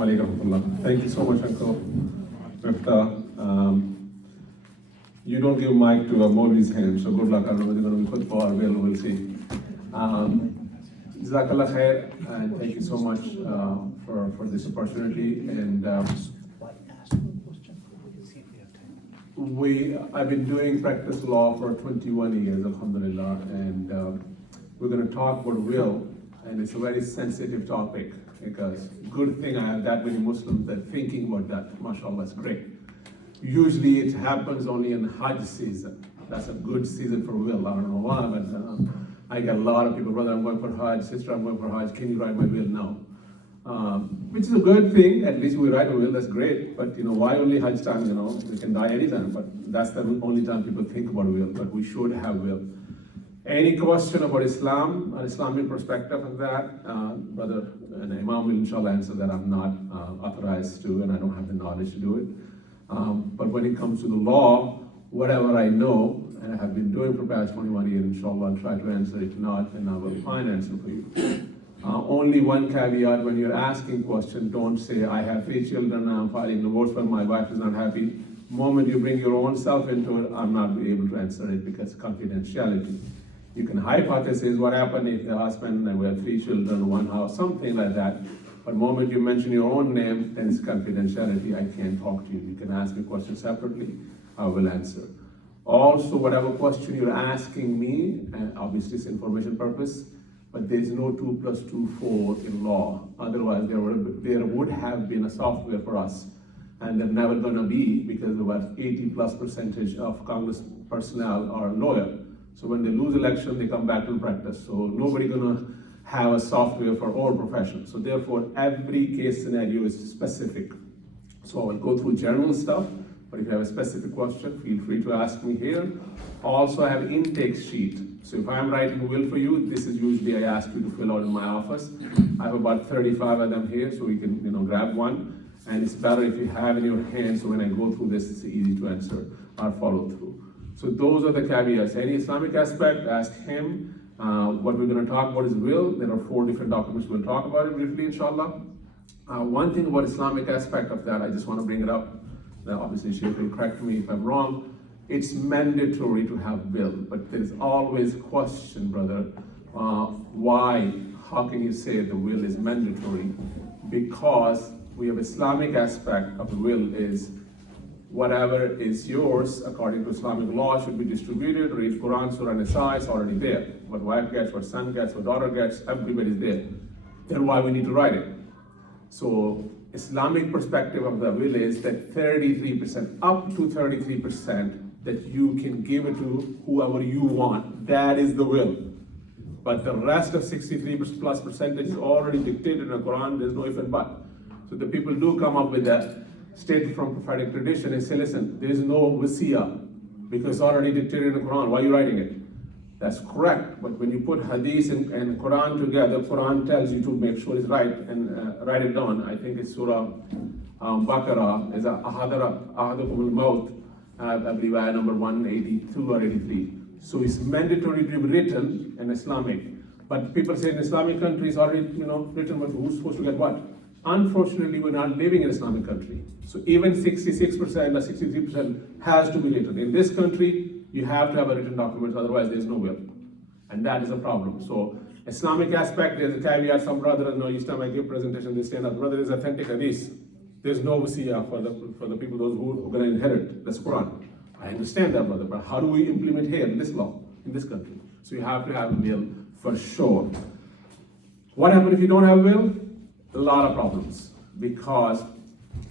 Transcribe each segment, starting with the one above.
Assalamu alaikum warahmatullah. Thank you so much, Uncle Mifta. You don't give mic to a Mauli's hand, so good luck. I don't know whether you're going to be put for or we'll see. Jazakallah khair, and thank you so much for this opportunity. And I've been doing practice law for 21 years, alhamdulillah, and we're going to talk about will, and it's a very sensitive topic because good thing I have that many Muslims that are thinking about that. MashaAllah, it's great. Usually it happens only in Hajj season. That's a good season for will. I don't know why, but I get a lot of people, brother, I'm going for Hajj, sister, I'm going for Hajj, can you write my will now? Which is a good thing, at least we write a will, that's great, but why only Hajj time, we can die anytime, but that's the only time people think about will, but we should have will. Any question about Islam, an Islamic perspective of that, brother, and Imam will inshallah answer that. I'm not authorized to, and I don't have the knowledge to do it. But when it comes to the law, whatever I know, and I have been doing for the past 21 years, inshallah, I'll try to answer. If not, then I will find an answer for you. Only one caveat, when you're asking question, don't say, I have 3 children, I'm filing divorce, but my wife is not happy. The moment you bring your own self into it, I'm not able to answer it because confidentiality. You can hypothesize what happened if the husband and we have 3 children, 1 house, something like that. But the moment you mention your own name, then it's confidentiality. I can't talk to you. You can ask me questions separately. I will answer. Also, whatever question you're asking me, and obviously it's information purpose, but there is no 2 + 2 4 in law. Otherwise, there would have been a software for us, and there's never going to be because about 80+% of Congress personnel are lawyer. So when they lose election, they come back to practice. So nobody gonna have a software for all professions. So therefore, every case scenario is specific. So I will go through general stuff, but if you have a specific question, feel free to ask me here. Also, I have intake sheet. So if I'm writing a will for you, this is usually I ask you to fill out in my office. I have about 35 of them here, so you can grab one. And it's better if you have in your hand, so when I go through this, it's easy to answer or follow through. So those are the caveats. Any Islamic aspect, ask him. What we're going to talk about is will. There are 4 different documents. We'll talk about it briefly, inshallah. One thing about Islamic aspect of that, I just want to bring it up. Now, obviously, Shaykh will correct me if I'm wrong. It's mandatory to have will, but there's always a question, brother. Why? How can you say the will is mandatory? Because we have Islamic aspect of the will is whatever is yours according to Islamic law should be distributed. Read Quran, Surah Nisa, it's already there. What wife gets, what son gets, what daughter gets, everybody's there. Then why we need to write it? So Islamic perspective of the will is that 33%, up to 33%, that you can give it to whoever you want. That is the will. But the rest of 63+% is already dictated in the Quran. There's no if and but. So the people do come up with that statement from prophetic tradition and say, listen, there is no wasiyah because it's already dictated in the Quran. Why are you writing it? That's correct. But when you put hadith and Quran together, Quran tells you to make sure it's right and write it down. I think it's Surah Baqarah, is ahadakum al-maut, I believe ayah number 182 or 83. So it's mandatory to be written in Islamic. But people say in Islamic countries already written, but who's supposed to get what? Unfortunately, we're not living in an Islamic country. So even 66% or 63% has to be written. In this country, you have to have a written document, otherwise there's no will. And that is a problem. So Islamic aspect, there's a caveat. Some brother, each time I give presentation, they say that, brother, there's authentic hadith. There's no wasiyah for the people, those who are going to inherit. That's Quran. I understand that, brother, but how do we implement here in this law, in this country? So you have to have a will for sure. What happens if you don't have a will? A lot of problems, because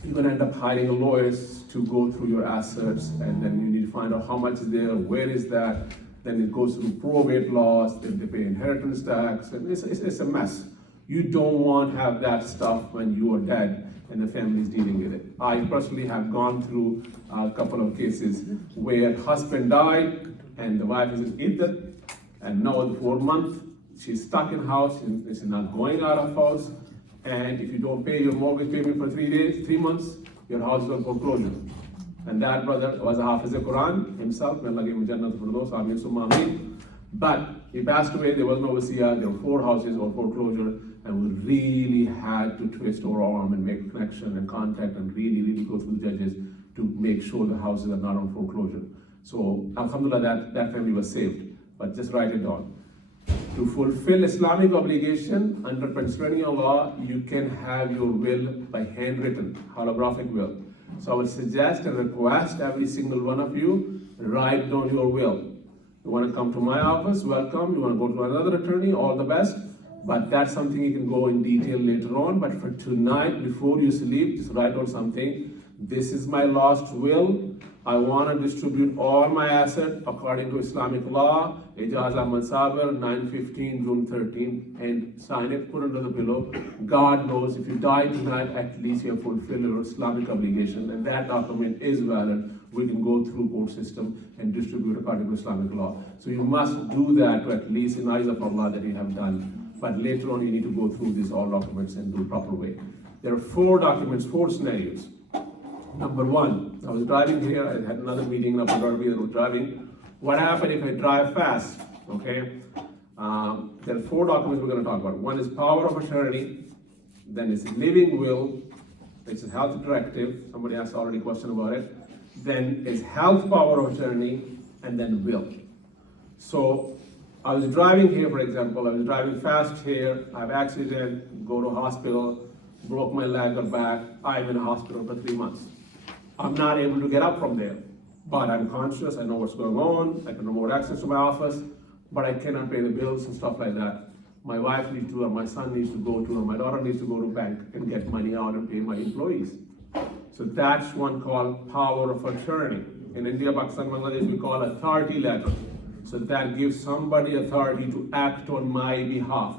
you're going to end up hiring lawyers to go through your assets, and then you need to find out how much is there, where is that, then it goes through probate laws, then they pay inheritance tax, and it's a mess. You don't want to have that stuff when you are dead and the family is dealing with it. I personally have gone through a couple of cases where husband died and the wife is in iddat, and now the 4 months, she's stuck in house, she's not going out of house. And if you don't pay your mortgage payment for 3 months, your house is on foreclosure. And that brother was a Hafiz al-Quran himself, may Allah give him Jannat al-Firdaus, Ameen Summa Ameen. But he passed away, there was no wasiyah, there were 4 houses on foreclosure, and we really had to twist our arm and make connection and contact and really go through the judges to make sure the houses are not on foreclosure. So alhamdulillah, that family was saved. But just write it down. To fulfill Islamic obligation under Pennsylvania law, you can have your will by handwritten, holographic will. So I would suggest and request every single one of you, write down your will. You want to come to my office, welcome. You want to go to another attorney, all the best. But that's something you can go in detail later on. But for tonight, before you sleep, just write down something. This is my last will. I want to distribute all my assets according to Islamic law. Ejaz Sabir, 9/15, June 13, and sign it, put it under the pillow. God knows if you die tonight, at least you have fulfilled your Islamic obligation, and that document is valid. We can go through court system and distribute according to Islamic law. So you must do that to at least in the eyes of Allah that you have done. But later on, you need to go through these all documents and do it proper way. There are 4 documents, 4 scenarios. Number 1, I was driving here. I had another meeting in Abu Dhabi. I was driving. What happened if I drive fast? Okay. There are 4 documents we're going to talk about. One is power of attorney. Then it's living will. It's a health directive. Somebody asked already a question about it. Then it's health power of attorney, and then will. So I was driving here, for example. I was driving fast here. I have accident, go to hospital, broke my leg or back. I'm in a hospital for 3 months. I'm not able to get up from there, but I'm conscious. I know what's going on. I can remote access to my office, but I cannot pay the bills and stuff like that. My wife needs to, or my son needs to go to, or my daughter needs to go to bank and get money out and pay my employees. So that's one called power of attorney. In India, Pakistan, Bangladesh, we call authority letter. So that gives somebody authority to act on my behalf.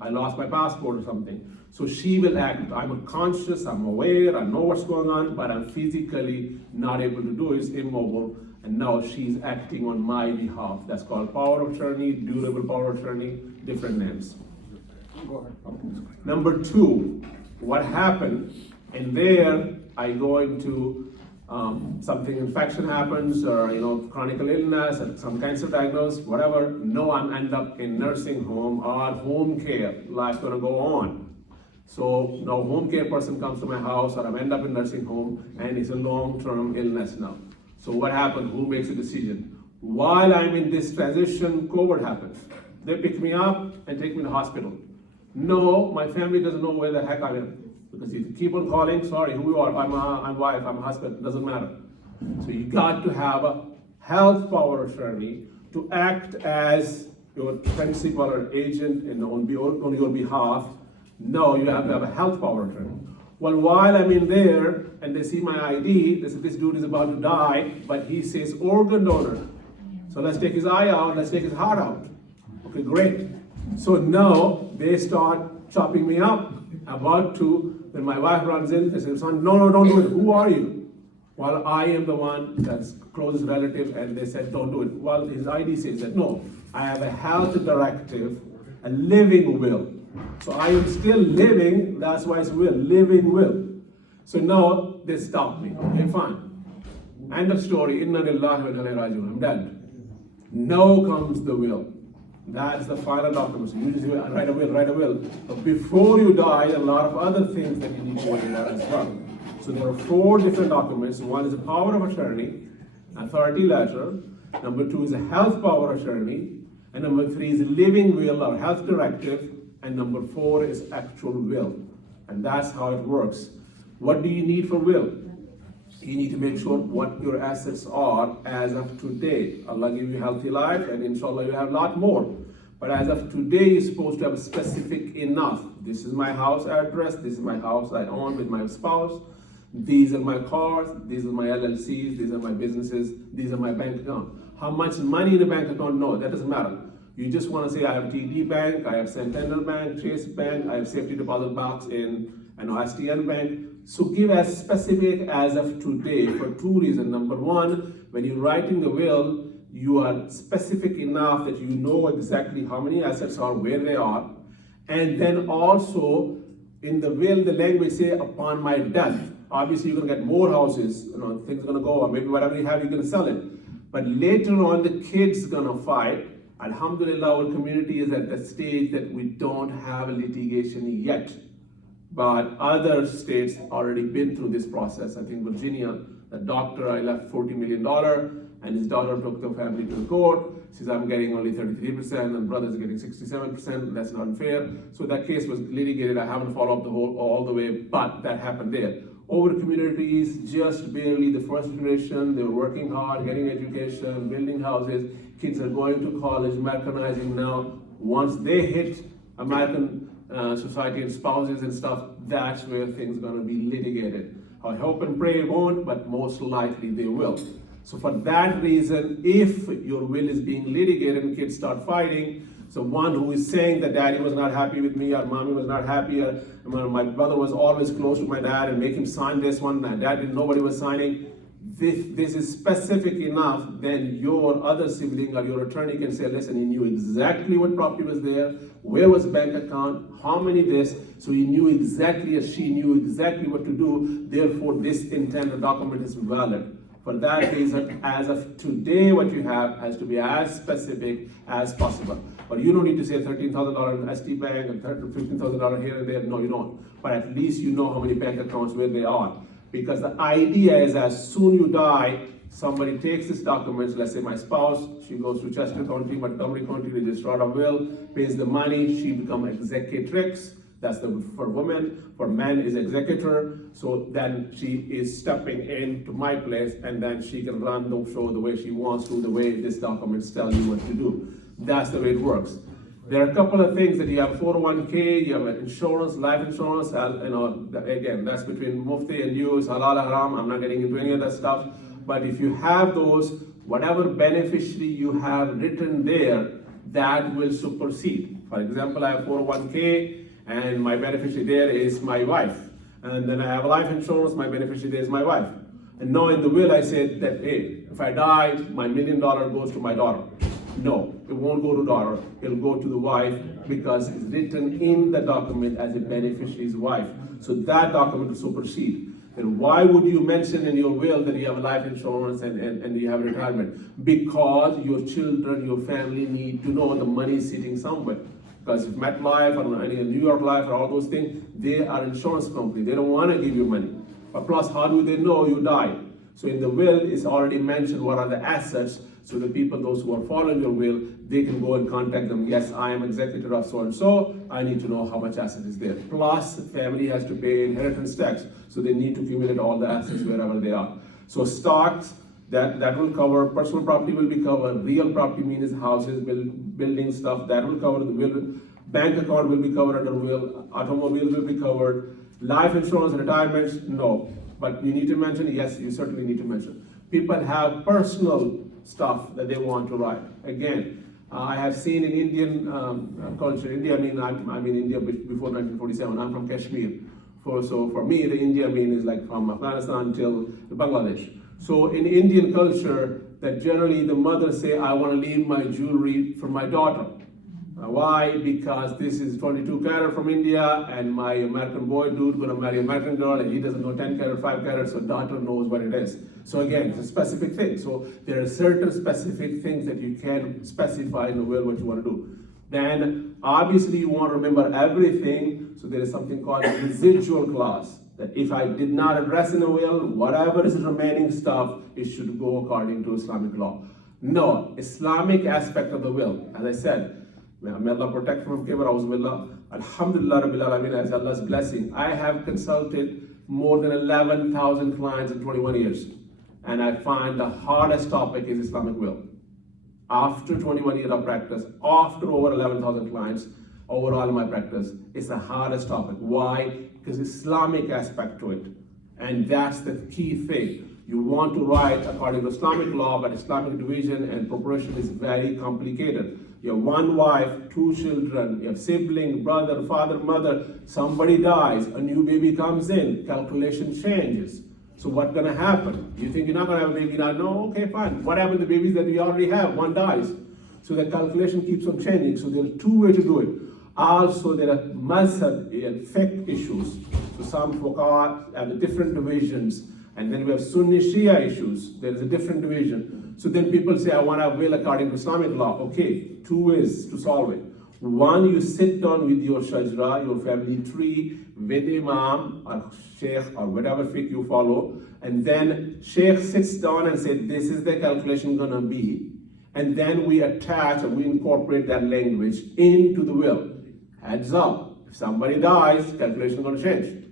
I lost my passport or something. So she will act. I'm conscious, I'm aware, I know what's going on, but I'm physically not able to do it. It's immobile. And now she's acting on my behalf. That's called power of attorney, durable power of attorney, different names. Go ahead. Number 2, what happened? And there I go into something, infection happens, or chronic illness, or some cancer diagnosis, whatever. No, I'm end up in nursing home or home care. Life's gonna go on. So now home care person comes to my house, or I end up in nursing home, and it's a long-term illness now. So what happens? Who makes a decision? While I'm in this transition, COVID happens. They pick me up and take me to the hospital. No, my family doesn't know where the heck I am. Because if you keep on calling, sorry, who you are, I'm wife, I'm husband, doesn't matter. So you got to have a health power attorney to act as your principal or agent on your behalf. No, you have to have a health power attorney. Well, while I'm in there and they see my ID, they say this dude is about to die, but he says organ donor. So let's take his eye out, let's take his heart out. Okay, great. So now they start chopping me up, about to. Then my wife runs in and says, son, no, don't do it. Who are you? Well, I am the one that's closest relative, and they said, don't do it. Well, his ID says that, no, I have a health directive, a living will. So I am still living, that's why it's will, living will. So now they stop me. Okay, fine. End of story. Inna lillahi wa inna ilayhi raji'un. I'm dead. Now comes the will. That's the final document. So you just write a will. But before you die, a lot of other things that you need to worry about as well. So there are 4 different documents. One is a power of attorney, authority letter. Number 2 is a health power of attorney. And number 3 is a living will or health directive. And number 4 is actual will. And that's how it works. What do you need for will? You need to make sure what your assets are as of today. Allah give you a healthy life, and inshallah you have a lot more. But as of today, you're supposed to have specific enough. This is my house address, this is my house I own with my spouse, these are my cars, these are my LLCs, these are my businesses, these are my bank account. How much money in the bank account? No, that doesn't matter. You just want to say, I have TD Bank, I have Santander Bank, Chase Bank, I have safety deposit box in an STN Bank. So give as specific as of today for 2 reasons. Number 1, when you're writing the will, you are specific enough that you know exactly how many assets are, where they are. And then also, in the will, the language say, upon my death. Obviously, you're going to get more houses, things are going to go, or maybe whatever you have, you're going to sell it. But later on, the kid's going to fight. Alhamdulillah, our community is at the stage that we don't have a litigation yet. But other states already been through this process. I think Virginia, the doctor, I left $40 million, and his daughter took the family to the court. Says, I'm getting only 33%, and brother's getting 67%. That's not fair. So that case was litigated. I haven't followed up all the way, but that happened there. Over communities, just barely the first generation, they were working hard, getting education, building houses. Kids are going to college, Americanizing now. Once they hit American society and spouses and stuff, that's where things are going to be litigated. I hope and pray it won't, but most likely they will. So for that reason, if your will is being litigated and kids start fighting, so one who is saying that daddy was not happy with me, or mommy was not happy, or my brother was always close to my dad and make him sign this one, my dad didn't, nobody was signing. This is specific enough, then your other sibling or your attorney can say, listen, he knew exactly what property was there, where was the bank account, how many this, so he knew exactly, or she knew exactly what to do, therefore this intent or document is valid. For that reason, as of today, what you have has to be as specific as possible. But you don't need to say $13,000 in ST Bank and $15,000 here and there. No, you don't. But at least you know how many bank accounts where they are. Because the idea is as soon you die, somebody takes these documents, let's say my spouse, she goes to Chester County, Montgomery County, registrar of will, pays the money, she becomes executrix. That's for women. For men is executor. So then she is stepping into my place, and then she can run the show the way she wants to, the way this documents tell you what to do. That's the way it works. There are a couple of things that you have 401k, you have insurance, life insurance, again, that's between Mufti and you, it's halal haram, I'm not getting into any of that stuff. But if you have those, whatever beneficiary you have written there, that will supersede. For example, I have 401k, and my beneficiary there is my wife. And then I have life insurance, my beneficiary there is my wife. And now in the will I said that, hey, if I die, my $1 million goes to my daughter. No, it won't go to daughter, it'll go to the wife because it's written in the document as a beneficiary's wife. So that document will supersede. Then why would you mention in your will that you have life insurance and you have retirement? Because your children, your family need to know the money is sitting somewhere. Because if MetLife or any New York Life or all those things, they are insurance company. They don't want to give you money. But plus, how do they know you died? So in the will, it's already mentioned what are the assets. So the people, those who are following your will, they can go and contact them. Yes, I am executor of so-and-so. I need to know how much asset is there. Plus, the family has to pay inheritance tax. So they need to accumulate all the assets wherever they are. So stocks, that will cover, personal property will be covered, real property means houses, building stuff, that will cover the will. Bank account will be covered under will, automobile will be covered. Life insurance, retirements, no. But you need to mention, yes, you certainly need to mention. People have personal stuff that they want to write. Again, I have seen in Indian culture, India, I'm in India before 1947, I'm from Kashmir. So for me, the India is like from Afghanistan till Bangladesh. So in Indian culture, that generally the mother say, I want to leave my jewelry for my daughter. Why? Because this is 22 karat from India, and my American boy dude gonna marry American girl, and he doesn't know 10 karat, 5 karat, so daughter knows what it is. So again, it's a specific thing. So there are certain specific things that you can specify in the will what you want to do. Then obviously you want to remember everything, so there is something called a residual clause. That if I did not address in a will, whatever is remaining stuff, it should go according to Islamic law. No, Islamic aspect of the will, as I said, may Allah protect from Kibr, Auzubillah. Alhamdulillah Rabbil Alameen, as Allah's blessing. I have consulted more than 11,000 clients in 21 years. And I find the hardest topic is Islamic will. After 21 years of practice, after over 11,000 clients, overall in my practice, it's the hardest topic. Why? Because Islamic aspect to it. And that's the key thing. You want to write according to Islamic law, but Islamic division and proportion is very complicated. You have one wife, 2 children, you have sibling, brother, father, mother, somebody dies, a new baby comes in, calculation changes. So what's gonna happen? You think you're not gonna have a baby now? No, okay, fine. What happened to the babies that we already have? One dies. So the calculation keeps on changing. So there are 2 ways to do it. Also, there are mazhab and fiqh issues. So some fuqaha have different divisions, and then we have Sunni Shia issues. There is a different division. So then people say, I want a will according to Islamic law. Okay, two ways to solve it. One, you sit down with your shajra, your family tree, with imam or sheikh or whatever fiqh you follow, and then sheikh sits down and says, this is the calculation gonna be, and then we attach and we incorporate that language into the will. Heads up, if somebody dies, calculation is gonna change.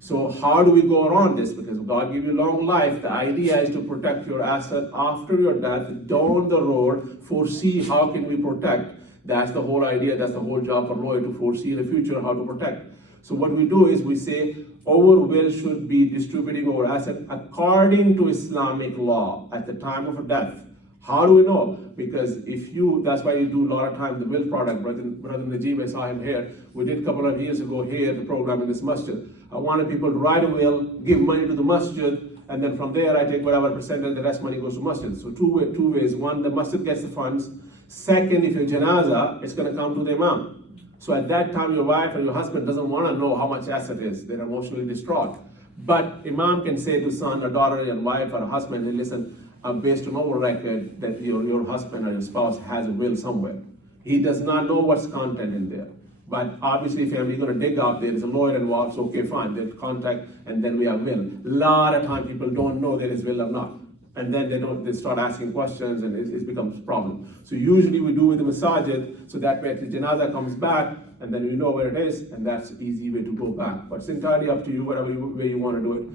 So how do we go around this? Because God give you long life. The idea is to protect your asset after your death, down the road, foresee how can we protect. That's the whole idea, that's the whole job for lawyer, to foresee in the future how to protect. So what we do is we say our will should be distributing our asset according to Islamic law at the time of death. How do we know? Because that's why you do a lot of times the will product. Brother Najib, I saw him here. We did a couple of years ago here, the program in this masjid. I wanted people to write a will, give money to the masjid, and then from there I take whatever percentage, the rest money goes to masjid. So two ways. One, the masjid gets the funds. Second, if you're janazah, it's going to come to the imam. So at that time, your wife or your husband doesn't want to know how much asset is. They're emotionally distraught. But imam can say to son or daughter and wife or husband, hey, listen, based on our record that your husband or your spouse has a will somewhere. He does not know what's content in there. But obviously, family going to dig up, there is a lawyer involved, so okay, fine, they'll contact, and then we have will. A lot of time people don't know there is will or not. And then they start asking questions, and it becomes a problem. So usually we do with the masajid, so that way if the janazah comes back, and then you know where it is, and that's the easy way to go back. But it's entirely up to you, whatever way you want to do it.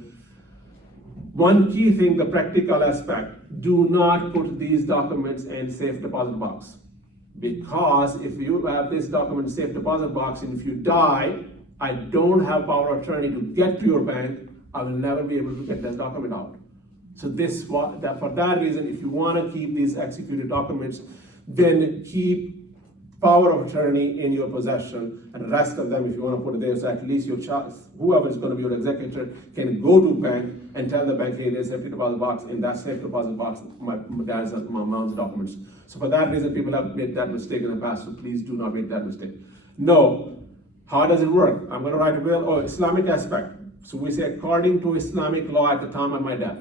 One key thing, the practical aspect, do not put these documents in safe deposit box. Because if you have this document in safe deposit box, and if you die, I don't have power of attorney to get to your bank, I will never be able to get this document out. So for that reason, if you want to keep these executed documents, then keep power of attorney in your possession, and the rest of them, if you want to put it there, so at least your child, whoever is going to be your executor, can go to bank and tell the bank, hey, there's a safe deposit box. In that safe deposit box, my dad's and my mom's documents. So for that reason, people have made that mistake in the past, so please do not make that mistake. No. How does it work? I'm going to write a will, Islamic aspect. So we say, according to Islamic law at the time of my death.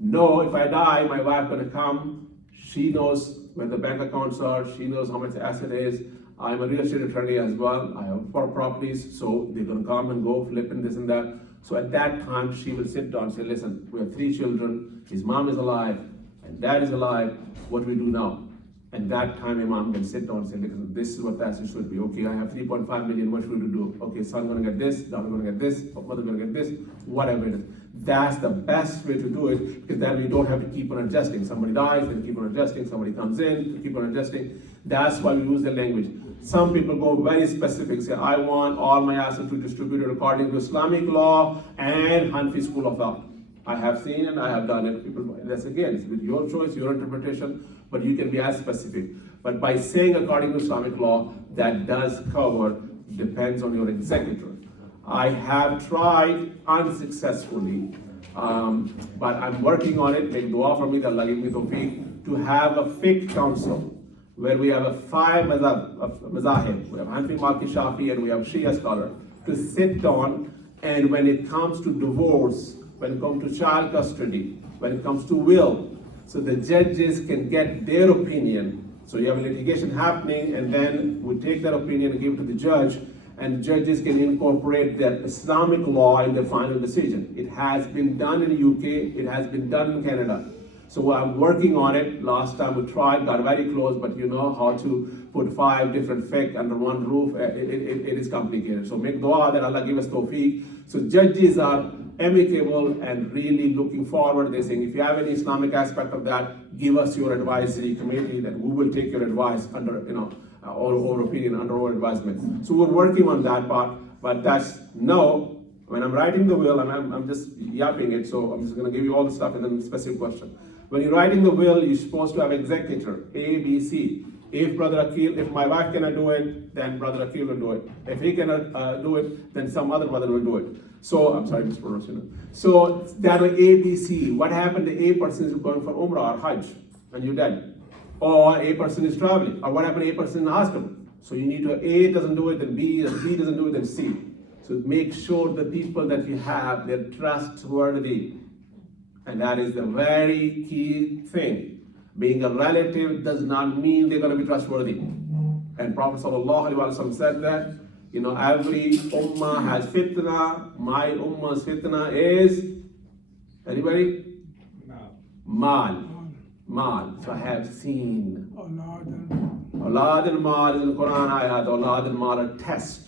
No, if I die, my wife going to come. She knows where the bank accounts are. She knows how much the asset is. I'm a real estate attorney as well. I have 4 properties, so they're going to come and go, flipping this and that. So at that time, she will sit down and say, listen, we have 3 children. His mom is alive, and dad is alive. What do we do now? And that time, Imam can sit down and say, listen, this is what the asset should be. Okay, I have 3.5 million. What should we do? Okay, son going to get this, daughter going to get this, mother going to get this, whatever it is. That's the best way to do it, because then we don't have to keep on adjusting. Somebody dies, then keep on adjusting. Somebody comes in, we keep on adjusting. That's why we use the language. Some people go very specific, say, I want all my assets to be distributed according to Islamic law and Hanafi school of thought. I have seen and I have done it. People, that's again, it's with your choice, your interpretation, but you can be as specific. But by saying according to Islamic law, that does cover, depends on your executor. I have tried unsuccessfully, but I'm working on it. Make dua for me that Allah give me tawfiq to have a fiqh council where we have a 5 mazahib. We have Hanafi, Maliki, Shafi, and we have Shia scholar to sit down. And when it comes to divorce, when it comes to child custody, when it comes to will, so the judges can get their opinion. So you have a litigation happening, and then we take that opinion and give it to the judge, and judges can incorporate that Islamic law in the final decision. It has been done in the UK, it has been done in Canada. So I'm working on it. Last time we tried, got very close, but you know how to put 5 different fiqh under one roof, it is complicated. So make dua that Allah give us tawfiq. So judges are amicable and really looking forward. They're saying, if you have any Islamic aspect of that, give us your advisory committee, that we will take your advice under, our opinion, under our advisement. So we're working on that part, but that's no. When I'm writing the will, and I'm just yapping it, so I'm just going to give you all the stuff and then specific question. When you're writing the will, you're supposed to have executor, A, B, C. If Brother Akil, if my wife cannot do it, then Brother Akil will do it. If he cannot do it, then some other brother will do it. So, I'm sorry, mispronouncing. So, that way A, B, C. What happened to A person is going for Umrah or Hajj, and you're dead. Or A person is traveling. Or what happened to A person in the hospital? So you need to, A doesn't do it, then B, and B doesn't do it, then C. So make sure the people that you have, they're trustworthy. And that is the very key thing. Being a relative does not mean they're going to be trustworthy. And Prophet ﷺ said that, every ummah has fitna. My ummah's fitna is, anybody? Mal. Mal. So I have seen. Awlad and Mal is in the Quran ayat. Awlad and Mal are test.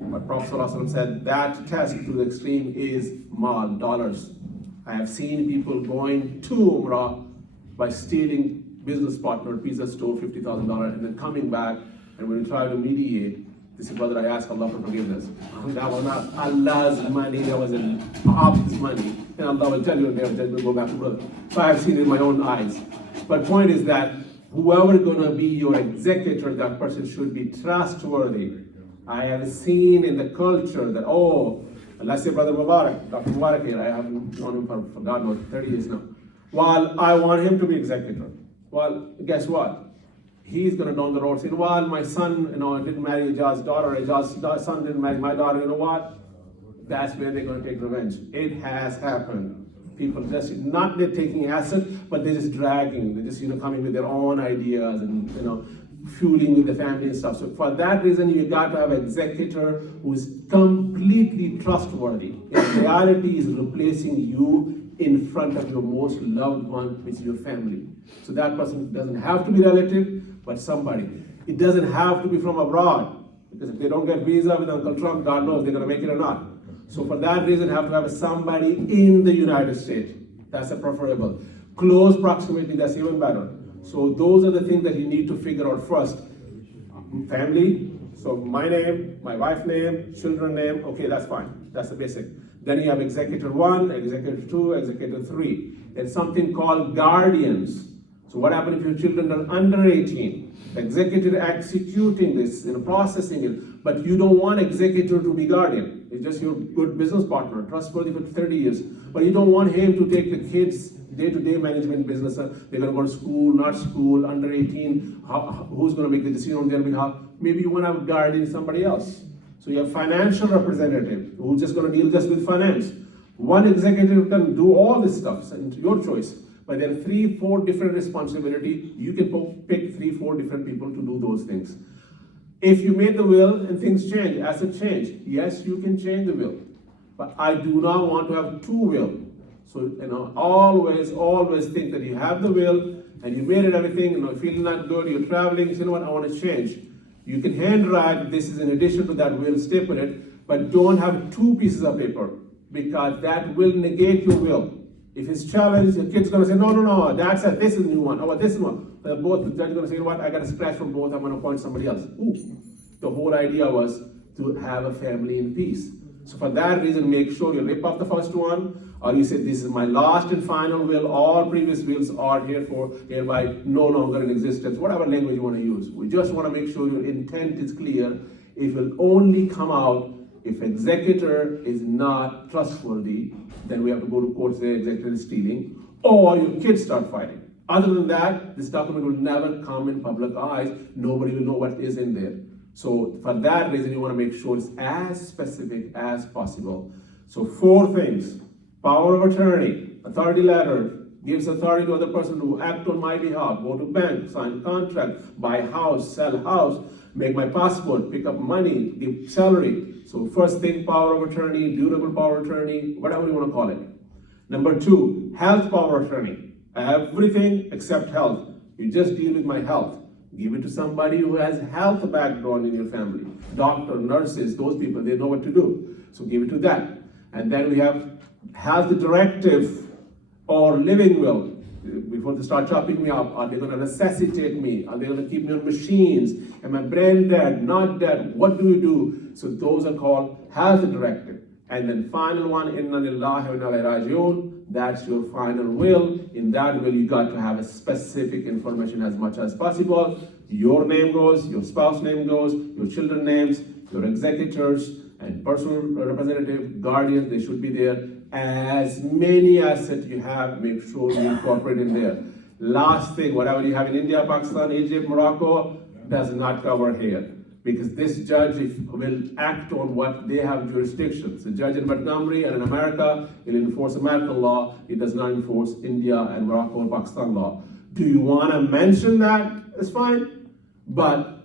But Prophet ﷺ said that test to the extreme is Mal, dollars. I have seen people going to Umrah by stealing business partner, pizza store, $50,000, and then coming back, and when you try to mediate, they say, brother, I ask Allah for forgiveness. That was not Allah's money, that was an Abd's money. And Allah will tell you, and go back to brother. So I have seen it in my own eyes. But point is that whoever is going to be your executor, that person should be trustworthy. I have seen in the culture that, let's say Brother Mubarak, Dr. Mubarak here, I haven't known him for God knows 30 years now. Well, I want him to be executor. Well, guess what? He's going to down the road say, well, my son, didn't marry Ejaz's daughter, Ejaz's son didn't marry my daughter, you know what? That's where they're going to take revenge. It has happened. People just, not they're taking acid, but they're just dragging. They're just, coming with their own ideas and, fueling with the family and stuff. So for that reason, you got to have an executor who is completely trustworthy. In reality, is replacing you in front of your most loved one, which is your family. So that person doesn't have to be relative, but somebody. It doesn't have to be from abroad, because if they don't get visa with Uncle Trump, God knows they're going to make it or not. So for that reason, have to have somebody in the United States. That's a preferable. Close proximity, that's even better. So those are the things that you need to figure out first. Family, so my name, my wife's name, children's name, okay, that's fine. That's the basic. Then you have executor 1, executor 2, executor 3. There's something called guardians. So what happens if your children are under 18? The executor executing this, processing it, but you don't want executor to be guardian. It's just your good business partner, trustworthy for 30 years. But you don't want him to take the kids' day-to-day management business. They're going to go to school, not school, under 18. Who's going to make the decision on their behalf? Maybe you want to have a guardian, somebody else. So you have financial representative who's just going to deal just with finance. One executive can do all this stuff, so it's your choice. But there are 3-4 different responsibilities. You can pick 3-4 different people to do those things. If you made the will and things change, assets change, yes, you can change the will. But I do not want to have 2 wills. So, always think that you have the will and you made it everything, feeling not good, you're traveling, you know what, I want to change. You can handwrite, this is in addition to that will, staple it, but don't have 2 pieces of paper, because that will negate your will. If it's challenged, the kid's going to say, no, Dad said this is the new one, this is one. The judge is going to say, you know what, I got a scratch from both, I'm going to appoint somebody else. The whole idea was to have a family in peace. So for that reason, make sure you rip off the first one, or you say, this is my last and final will, all previous wills are hereby no longer in existence, whatever language you want to use. We just want to make sure your intent is clear. It will only come out if executor is not trustworthy, then we have to go to court, say executor is stealing, or your kids start fighting. Other than that, this document will never come in public eyes. Nobody will know what is in there. So for that reason, you want to make sure it's as specific as possible. So 4 things: power of attorney, authority letter, gives authority to other person to act on my behalf, go to bank, sign contract, buy house, sell house, make my passport, pick up money, give salary. So first thing, power of attorney, durable power of attorney, whatever you want to call it. Number 2, health power of attorney. Everything except health. You just deal with my health. Give it to somebody who has health background in your family. Doctor, nurses, those people, they know what to do. So give it to that. And then we have health directive or living will. Before they start chopping me up, are they going to resuscitate me? Are they going to keep me on machines? Am I brain dead, not dead? What do we do? So those are called health directive. And then final one, inna lillahi wa inna ilayhi raji'un. That's your final will. In that will, you got to have a specific information as much as possible. Your name goes, your spouse name goes, your children names, your executors, and personal representative, guardians, they should be there. As many assets you have, make sure you incorporate in there. Last thing, whatever you have in India, Pakistan, Egypt, Morocco, does not cover here. because this judge will act on what they have jurisdictions. The judge in Montgomery and in America will enforce American law. It does not enforce India and Morocco or Pakistan law. Do you want to mention that? It's fine, but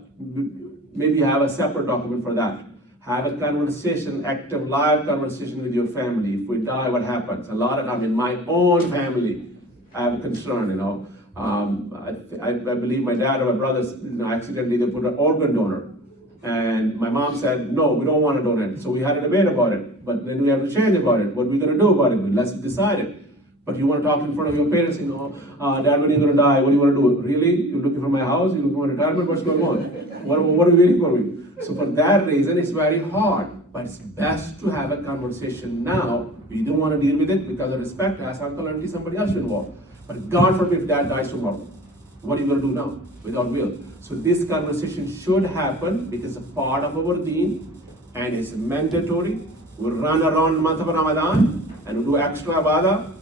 maybe have a separate document for that. Have a conversation, active, live conversation with your family. If we die, what happens? A lot of time in my own family, I have a concern, I believe my dad or my brothers, accidentally they put an organ donor. And my mom said, no, we don't want to donate. So we had a debate about it, but then we have to change about it. What are we going to do about it? Let's decide it. But you want to talk in front of your parents, Dad, when are you going to die? What do you want to do? Really? You're looking for my house? You're going to retirement? What's going on? What are we waiting for? So for that reason, it's very hard. But it's best to have a conversation now. We don't want to deal with it because of respect. Ask uncle, auntie, somebody else involved. But God forbid if dad dies tomorrow. What are you going to do now without will? So this conversation should happen because it's a part of our deen and it's mandatory. We run around the month of Ramadan and we do extra ibadah.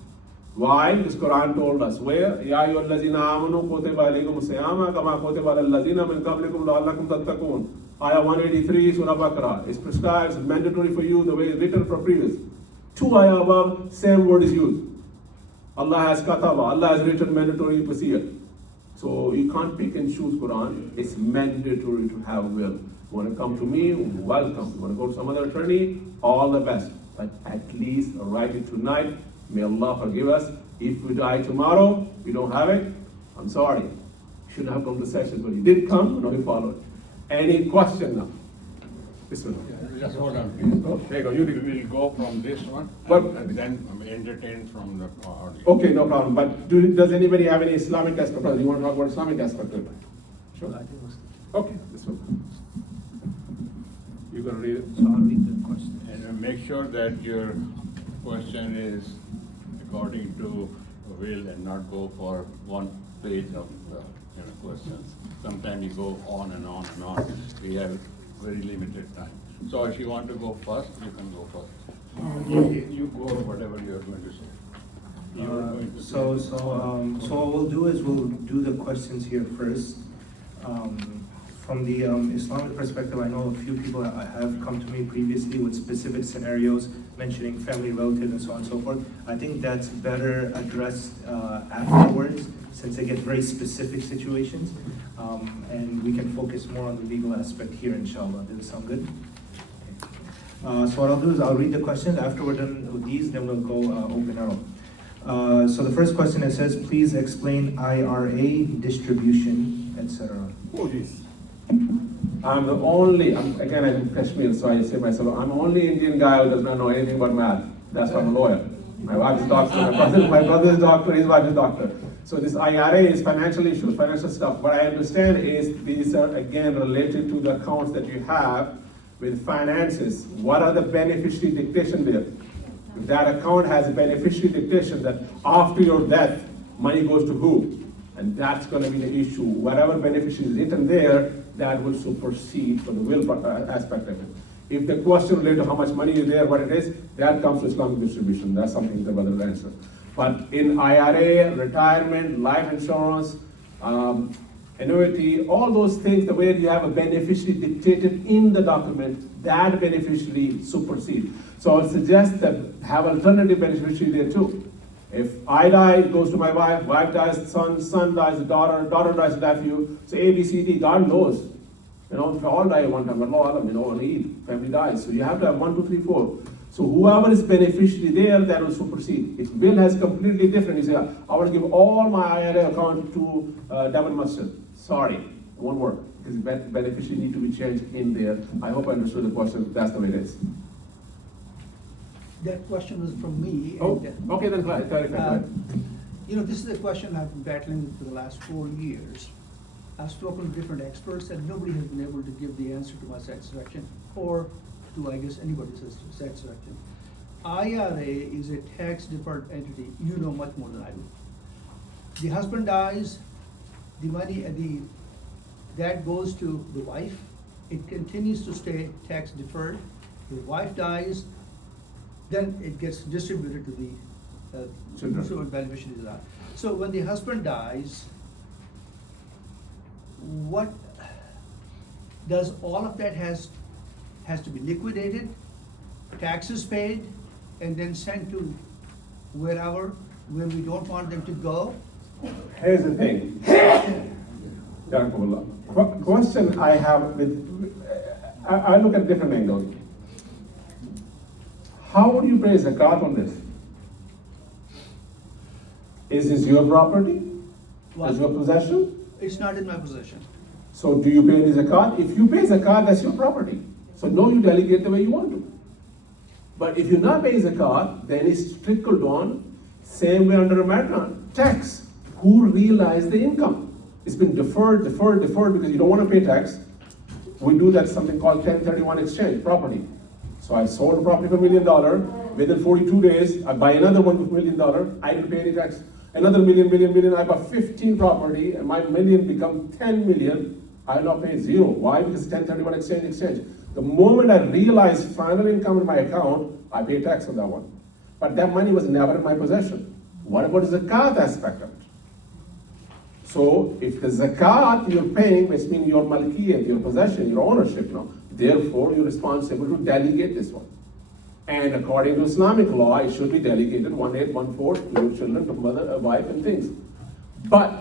Why? Because Quran told us where Ya ayyuhallazina amanu kutiba alaykumus siyama kama kutiba alal ladzina min qablikum la'allakum tattaqun. Ayah 183 Surah Baqarah. It's prescribed, it's mandatory for you the way it's written for previous. 2 ayah above, same word is used. Allah has kataba, Allah has written mandatory procedure. So you can't pick and choose Quran. It's mandatory to have will. You want to come to me? Welcome. You want to go to some other attorney? All the best. But at least write it tonight. May Allah forgive us. If we die tomorrow, we don't have it. I'm sorry. You shouldn't have come to session, but you did come, no, you followed. Any question now? This one. Just hold on, please. Oh, there you go. You did. We will go from this one But- and then entertain from the audience. Okay, no problem. But does anybody have any Islamic aspect? You want to talk about Islamic aspect of it? Sure. Okay, this one. You gonna read it? So I'll read the question. And make sure that your question is according to will and not go for one page of questions. Sometimes you go on and on and on. We have very limited time. So if you want to go first, you can go first. You go whatever you are going to say. You are going to So say. what we'll do is we'll do the questions here first. From the Islamic perspective, I know a few people have come to me previously with specific scenarios mentioning family relatives and so on and so forth. I think that's better addressed afterwards since they get very specific situations. And we can focus more on the legal aspect here, inshallah. Does this sound good? So what I'll do is I'll read the questions. After we're done with these, then we'll go open arrow. So the first question, it says, please explain IRA distribution, etc. Oh, jeez. I'm the only, again, I'm in Kashmir, so I say myself, I'm the only Indian guy who does not know anything about math. That's why I'm a lawyer. My wife is doctor, my brother is doctor, his wife is doctor. So this IRA is financial issues, financial stuff. What I understand is these are, again, related to the accounts that you have with finances. What are the beneficiary dictation there? If that account has a beneficiary dictation that after your death, money goes to who? And that's going to be the issue. Whatever beneficiary is written there, that will supersede for the will aspect of it. If the question related to how much money is there, what it is, that comes to Islamic distribution. That's something the brother will answer. But in IRA, retirement, life insurance, annuity, all those things, the way you have a beneficiary dictated in the document, that beneficiary supersedes. So I would suggest that have alternative beneficiary there too. If I die, it goes to my wife, wife dies, son dies, daughter dies, nephew. So A, B, C, D, God knows. If we all die at one time, Allah, on Eid, family dies. So you have to have 1, 2, 3, 4. So whoever is beneficiary there, that will supersede. If Bill has completely different, you say, I want to give all my IRA account to Devon Mustard. Sorry, it won't work. Because beneficiary need to be changed in there. I hope I understood the question. That's the way it is. That question was from me. Oh, and, okay, then clarify. This is a question I've been battling with for the last 4 years. I've spoken to different experts and nobody has been able to give the answer to my satisfaction or to, I guess, anybody's satisfaction. IRA is a tax-deferred entity. You know much more than I do. The husband dies, the money, that goes to the wife. It continues to stay tax-deferred. The wife dies, then it gets distributed to the Children. beneficiaries. So when the husband dies, does all of that has to be liquidated, taxes paid, and then sent to wherever, where we don't want them to go? Here's the thing. Question I have I look at different angles. How would you pay zakat on this? Is this your property? What? Is your possession? It's not in my possession. So do you pay the zakat? If you pay zakat, that's your property. So no, you delegate the way you want to. But if you're not paying zakat, then it's trickled on, same way under American tax. Who realized the income? It's been deferred because you don't want to pay tax. We do that something called 1031 exchange, property. So I sold a property for $1 million. Within 42 days, I buy another one for $1 million. I didn't pay any tax. Another million. I bought 15 property, and my million become 10 million. I now pay zero. Why? Because 1031 exchange. The moment I realize final income in my account, I pay tax on that one. But that money was never in my possession. What about the zakat aspect of it? So if the zakat you're paying, which means your malkiyat, your possession, your ownership now, therefore you're responsible to delegate this one. And according to Islamic law, it should be delegated 1/8, 1/4 to your children, to mother, wife, and things. But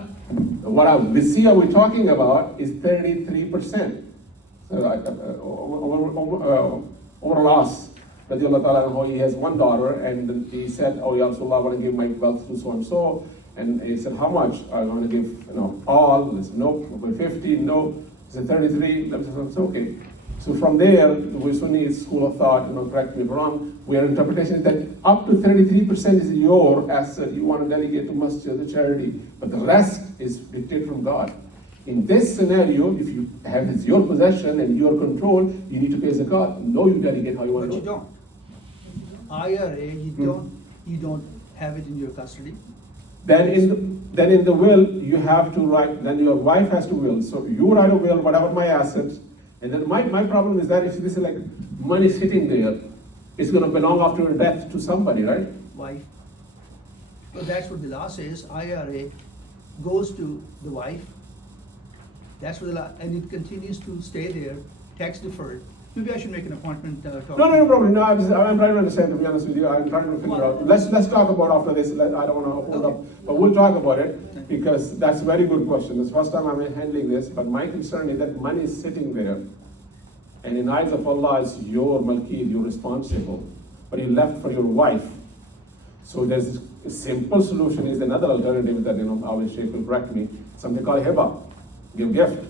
what we see we're talking about is 33%. Over loss. He has one daughter, and he said, "Oh, Ya Rasulullah, I want to give my wealth to so and so." And he said, "How much? I want to give, all." He said, "No, 50, no." He said, 33. I said, "Okay." So from there, the Sunni school of thought, correct me if I'm wrong, where interpretation is that up to 33% is your asset. You want to delegate to masjid, the charity, but the rest is dictated from God. In this scenario, if you have it's your possession and your control, you need to pay zakat. No, you delegate how you want But to do you it. don't. IRA, you don't have it in your custody. Then in the will, you have to write, then your wife has to will. So you write a will, whatever my assets, and then my problem is that if this is like money sitting there, it's going to belong after your death to somebody, right? Wife. So that's what the law says, IRA goes to the wife. That's what the law, and it continues to stay there, tax deferred. Maybe I should make an appointment, talk. No problem. No, I'm trying to understand, to be honest with you. I'm trying to figure out. Let's talk about after this. I don't want to hold up, but we'll talk about it because that's a very good question. It's the first time I'm handling this, but my concern is that money is sitting there, and in eyes of Allah, it's your malkid, you're responsible, but you left for your wife. So there's a simple solution is another alternative that our Shaykh will correct me. Something called hiba, give gift.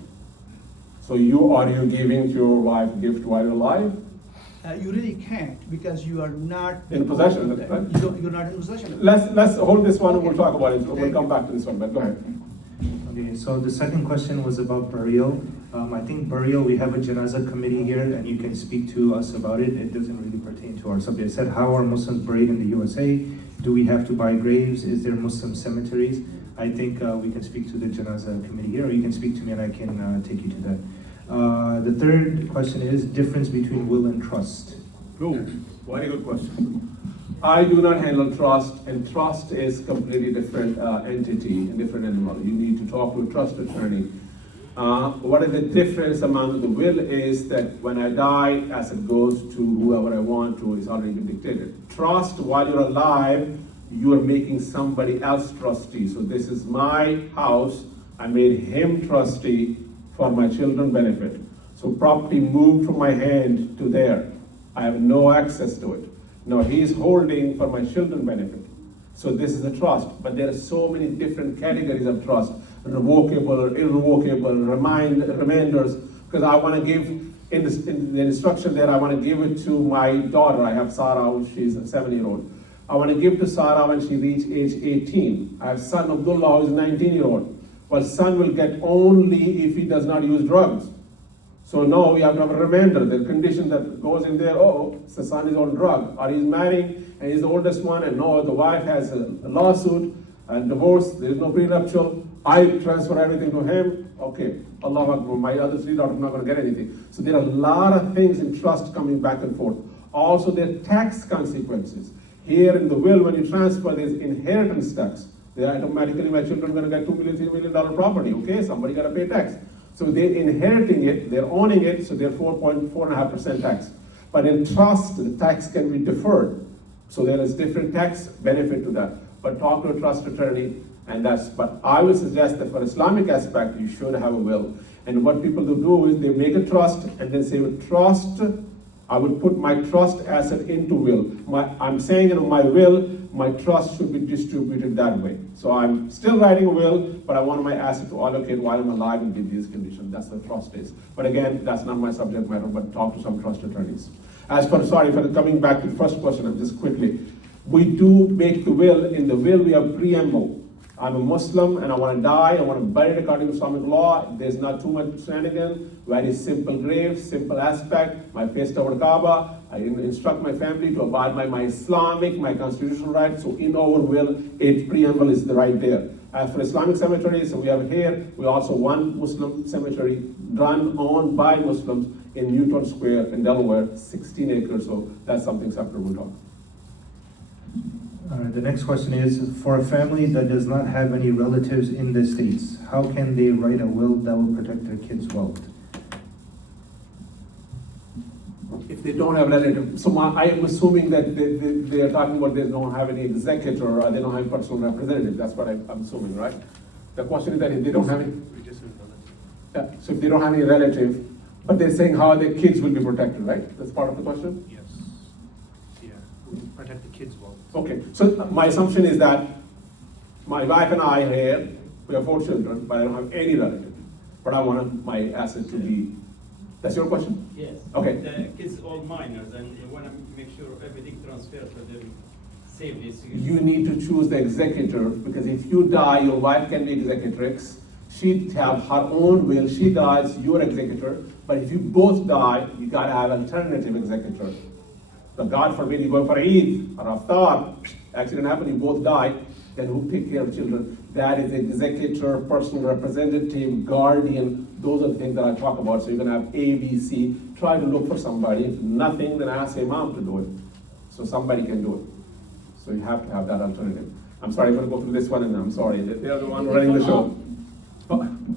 So are you giving to your wife gift while you're alive? You really can't because you are not In possession, right? right? You're not in possession. Let's hold this one and we'll Okay. talk about it. We'll Thank come you. back to this one, but go ahead. Okay, so the second question was about burial. I think burial, we have a janazah committee here, and you can speak to us about it. It doesn't really pertain to our subject. It said, how are Muslims buried in the USA? Do we have to buy graves? Is there Muslim cemeteries? I think we can speak to the janazah committee here, or you can speak to me and I can take you to that. The third question is difference between will and trust. Very good question. I do not handle trust, and trust is completely different entity, a different animal. You need to talk to a trust attorney. What is the difference among the will is that when I die, asset goes to whoever I want to, it's already been dictated. Trust, while you're alive, you are making somebody else trustee. So this is my house, I made him trustee for my children's benefit. So property moved from my hand to there. I have no access to it. Now he's holding for my children's benefit. So this is a trust, but there are so many different categories of trust, revocable or irrevocable, reminders, because I want to give, in the instruction there, I want to give it to my daughter. I have Sarah, she's a 7-year-old. I want to give to Sarah when she reaches age 18. I have son Abdullah, who's a 19-year-old. Well, son will get only if he does not use drugs. So no, we have to have a reminder, the condition that goes in there, the son is on drug, or he's marrying and he's the oldest one, and no, the wife has a lawsuit and divorce, there is no prenuptial, I transfer everything to him, okay, Allah Akbar, my other 3 daughters are not going to get anything. So there are a lot of things in trust coming back and forth. Also there are tax consequences. Here in the will, when you transfer, there's inheritance tax. They automatically, my children are going to get $2 million, $3 million property, okay, somebody got to pay tax. So they're inheriting it, they're owning it, so they're 4.5% tax. But in trust, the tax can be deferred. So there is different tax benefit to that. But talk to a trust attorney, and but I would suggest that for Islamic aspect, you should have a will. And what people do is they make a trust and then say, trust, I would put my trust asset into will. I'm saying in my will, my trust should be distributed that way. So I'm still writing a will, but I want my asset to allocate while I'm alive and give these conditions. That's the trust is. But again, that's not my subject matter, but talk to some trust attorneys. As for, sorry for coming back to the first question, just quickly. We do make the will. In the will, we have preamble. I'm a Muslim and I want to die. I want to bury it according to Islamic law. There's not too much shenanigans. Very simple grave, simple aspect. My face toward Kaaba. I instruct my family to abide by my Islamic, my constitutional rights. So in our will, its preamble is right there. As for Islamic cemeteries, so we have here, we also one Muslim cemetery owned by Muslims in Newton Square in Delaware, 16 acres. So that's something separate we'll talk. The next question is, for a family that does not have any relatives in the States, how can they write a will that will protect their kids' wealth? If they don't have relatives, so I am assuming that they are talking about they don't have any executor or they don't have a personal representative. That's what I'm assuming, right? The question is that if they don't have any, so if they don't have any relative, but they're saying how their kids will be protected, right? That's part of the question? Yes. Yeah, protect the kids' wealth. Okay, so my assumption is that my wife and I here, we have 4 children, but I don't have any relative. But I want my assets to be, that's your question? Yes. Okay. The kids all minors, and you want to make sure everything transfers for them safely. So You need to choose the executor, because if you die, your wife can be executrix. She'd have her own will, she dies, you're executor. But if you both die, you gotta have alternative executor. So God forbid you go for Eid or Iftar, accident happened, you both die, then who take care of children? That is executor, personal representative, guardian, those are the things that I talk about. So you're gonna have A, B, C, try to look for somebody. If nothing, then ask a mom to do it. So somebody can do it. So you have to have that alternative. I'm sorry, I'm gonna go through this one and I'm sorry, they're the one running the show.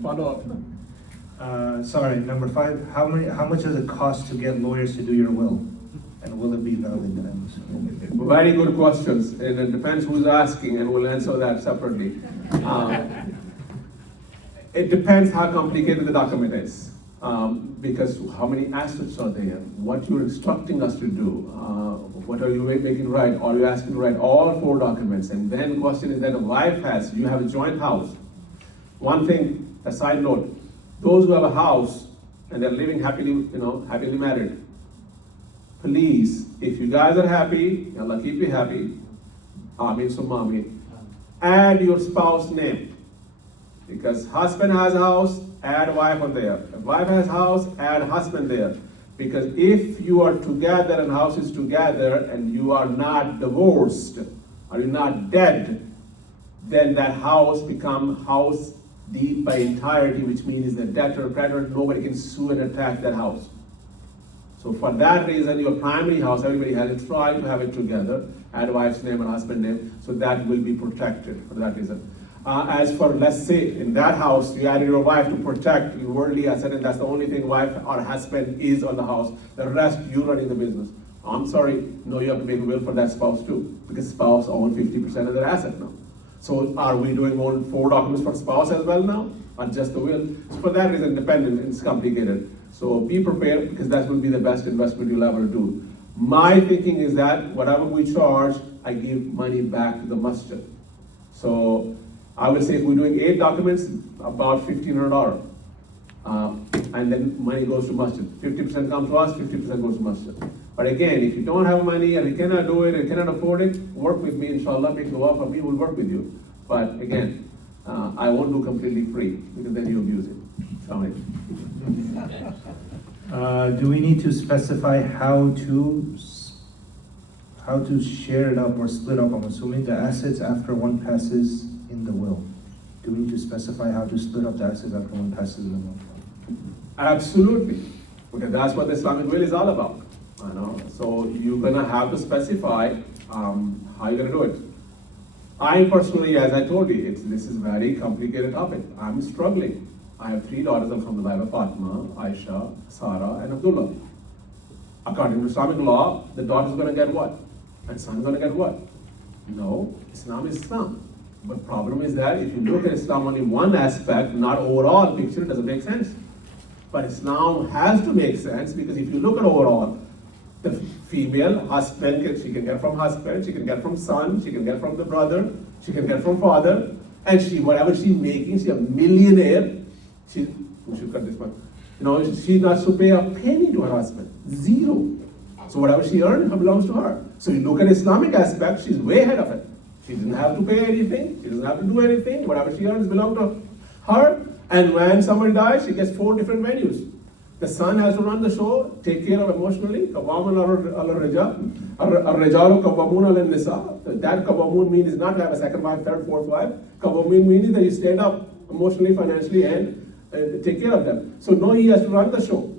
Follow up. Sorry, number 5, how much does it cost to get lawyers to do your will? And will it be valid? Very good questions, and it depends who's asking, and we'll answer that separately. It depends how complicated the document is, because how many assets are there, what you're instructing us to do, what are you making right, are you asking to write all 4 documents, and then the question is that a wife has, you have a joint house. One thing, a side note, those who have a house and they're living happily, happily married, please, if you guys are happy, Allah keep you happy, Ameen summa Ameen, add your spouse name. Because husband has a house, add wife on there. If wife has a house, add husband there. Because if you are together and house is together and you are not divorced or you're not dead, then that house become house deed by entirety, which means the debtor, creditor, nobody can sue and attack that house. So for that reason, your primary house, everybody has it, try to have it together, add wife's name and husband name, so that will be protected for that reason. As for, let's say, in that house, you added your wife to protect your worldly asset, and that's the only thing wife or husband is on the house. The rest, you running the business. I'm sorry, no, you have to make a will for that spouse too, because spouse owns 50% of their asset now. So are we doing all 4 documents for spouse as well now, or just the will? So for that reason, independent, it's complicated. So be prepared, because that will be the best investment you'll ever do. My thinking is that whatever we charge, I give money back to the masjid. So I would say if we're doing 8 documents, about $1,500. And then money goes to masjid. 50% comes to us, 50% goes to masjid. But again, if you don't have money and you cannot do it and cannot afford it, work with me, inshallah, make dua for me, we'll work with you. But again, I won't do completely free, because then you abuse it. Do we need to specify how to share it up or split up, I'm assuming, the assets after one passes in the will? Do we need to specify how to split up the assets after one passes in the will? Absolutely, because that's what the Islamic will is all about. So you're gonna have to specify how you're gonna do it. I personally, as I told you, this is a very complicated topic. I'm struggling. I have 3 daughters, alhamdulillah, I have Fatima, Aisha, Sarah, and Abdullah. According to Islamic law, the daughter's gonna get what? And son's gonna get what? No, Islam is Islam. But problem is that if you look at Islam only one aspect, not overall picture, it doesn't make sense. But Islam has to make sense because if you look at overall, the female husband, she can get from husband, she can get from son, she can get from the brother, she can get from father, and whatever she's making, she's a millionaire. We should cut this one. She's not to pay a penny to her husband, 0. So whatever she earned belongs to her. So you look at Islamic aspect, she's way ahead of it. She doesn't have to pay anything, she doesn't have to do anything. Whatever she earns belongs to her. And when somebody dies, she gets 4 different venues. The son has to run the show, take care of emotionally. Qawwamun ala rijal, ar-rijalu qawwamun ala nisa. That qawwamun means not to have a second wife, third, fourth wife. Qawwamun means that you stand up emotionally, financially, and take care of them. So no, he has to run the show.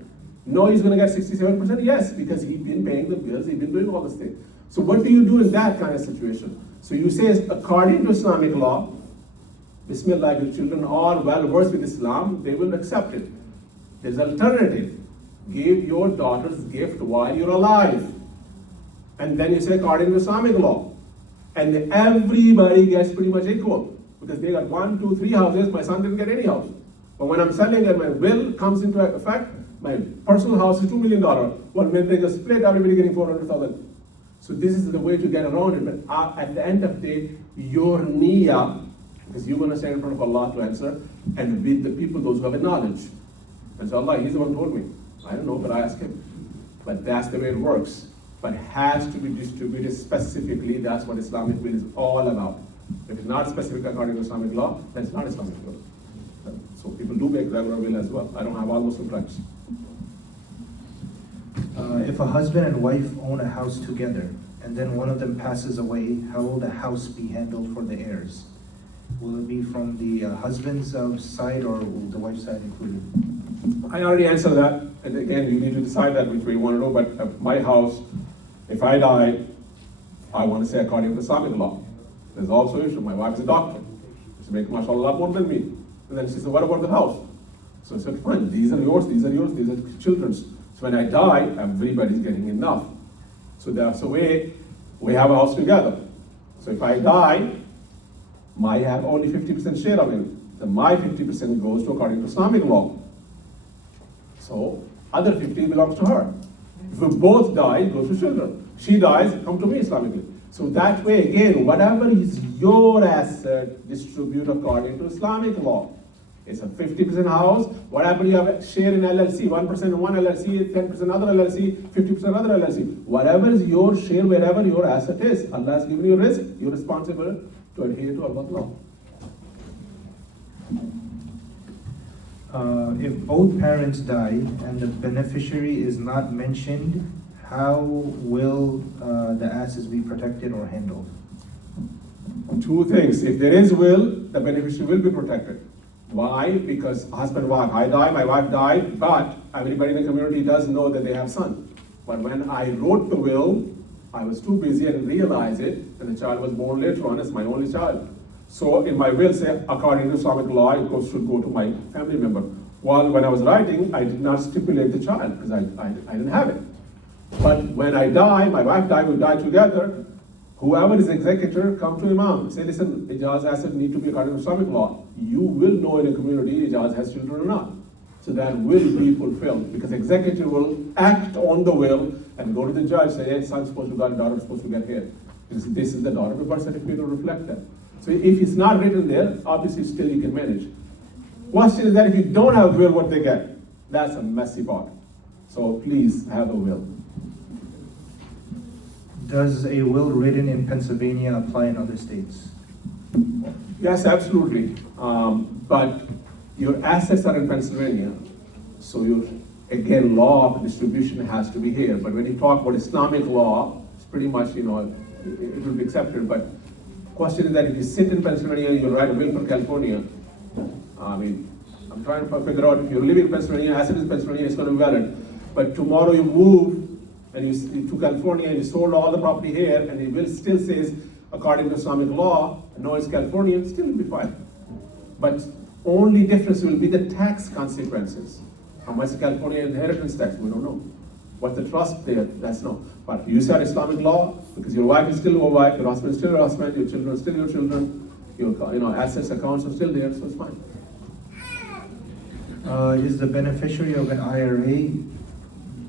No, he's going to get 67%. Yes, because he's been paying the bills, he's been doing all this thing. So what do you do in that kind of situation? So you say, according to Islamic law, Bismillah, if your children are well versed with Islam, they will accept it. There's an alternative. Give your daughter's gift while you're alive. And then you say, according to Islamic law. And everybody gets pretty much equal. Because they got 1, 2, 3 houses, my son didn't get any house. But when I'm selling and my will comes into effect, my personal house is $2 million. Well, when they just split, everybody getting 400,000. So this is the way to get around it. But at the end of the day, your niyyah, because you're going to stand in front of Allah to answer, and with the people, those who have a knowledge. And so Allah, He's the one who told me. I don't know, but I asked Him. But that's the way it works. But it has to be distributed specifically. That's what Islamic will is all about. If it's not specific according to Islamic law, then it's not Islamic will. So people do make regular will as well. I don't have all Muslim friends. If a husband and wife own a house together, and then one of them passes away, how will the house be handled for the heirs? Will it be from the husband's side, or will the wife's side included? I already answered that. And again, you need to decide that which way you want to know. But my house, if I die, I want to say according to Islamic law. There's also an issue. My wife is a doctor. She makes mashallah a lot more than me. And then she said, what about the house? So I said, fine, these are yours, these are yours, these are children's. So when I die, everybody's getting enough. So that's the way we have a house together. So if I die, I have only 50% share of it. Then my 50% goes to according to Islamic law. So other 50 belongs to her. If we both die, it goes to children. She dies, come to me Islamically. So that way, again, whatever is your asset, distribute according to Islamic law. It's a 50% house. Whatever you have share in LLC, 1% in one LLC, 10% other LLC, 50% other LLC. Whatever is your share, wherever your asset is, Allah has given you risk. You're responsible to adhere to Allah's law. If both parents die and the beneficiary is not mentioned, how will the assets be protected or handled? 2 things. If there is will, the beneficiary will be protected. Why? Because husband, wife, I die, my wife died, but everybody in the community does know that they have son. But when I wrote the will, I was too busy and didn't realize it, and the child was born later on as my only child. So in my will, say, according to Islamic law, it should go to my family member. While when I was writing, I did not stipulate the child because I didn't have it. But when I die, my wife died, we died together, whoever is executor, come to Imam. Say, listen, Ejaz asset need to be according to Islamic law. You will know in a community Ejaz has children or not. So that will be fulfilled because executor will act on the will and go to the judge, say, hey, son's supposed to get, daughter's supposed to get here. This is the daughter, the birth certificate will reflect that. So if it's not written there, obviously still you can manage. Question is that if you don't have a will, what they get? That's a messy part. So please have a will. Does a will written in Pennsylvania apply in other states? Yes, absolutely. But your assets are in Pennsylvania, so your, again, law of distribution has to be here. But when you talk about Islamic law, it's pretty much, it will be accepted. But question is that if you sit in Pennsylvania and you write a will for California, I'm trying to figure out if you're living in Pennsylvania, asset is in Pennsylvania, it's going to be valid. But tomorrow you move and you to California and you sold all the property here, and the will still says, according to Islamic law, no, it's Californian, still will be fine. But Only difference will be the tax consequences. How much California inheritance tax, we don't know. What's the trust there, that's no. But you said Islamic law, because your wife is still your wife, your husband is still your husband, your children are still your children, your assets, accounts are still there, so it's fine. Is the beneficiary of an IRA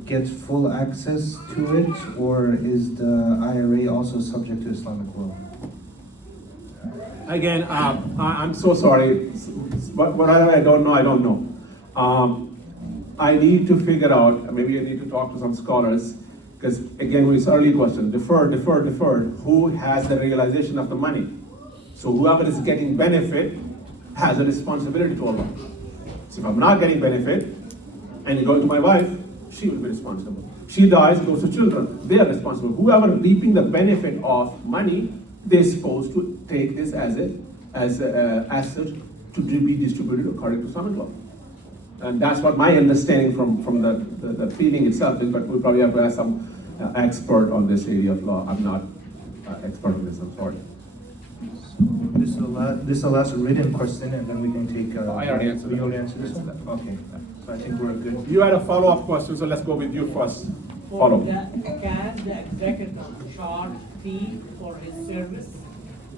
gets full access to it, or is the IRA also subject to Islamic law? Again, I'm so sorry, what I don't know, I don't know. I need to figure out, maybe I need to talk to some scholars, because again, it's early question, deferred, who has the realization of the money? So whoever is getting benefit has a responsibility to Allah. So if I'm not getting benefit, and you go to my wife, she will be responsible. She dies, goes to children, they are responsible. Whoever reaping the benefit of money, they're supposed to take this as an asset to be distributed according to Islamic law. And that's what my understanding from the feeling itself is, but we'll probably have to ask some expert on this area of law. I'm not expert on this, I'm sorry. So this is the last written question, and then we can take. I already answered You that. already answered this? Okay, so I think we're good. You had a follow-up question, so let's go with you first. Follow. Can the executor charge fee for his service?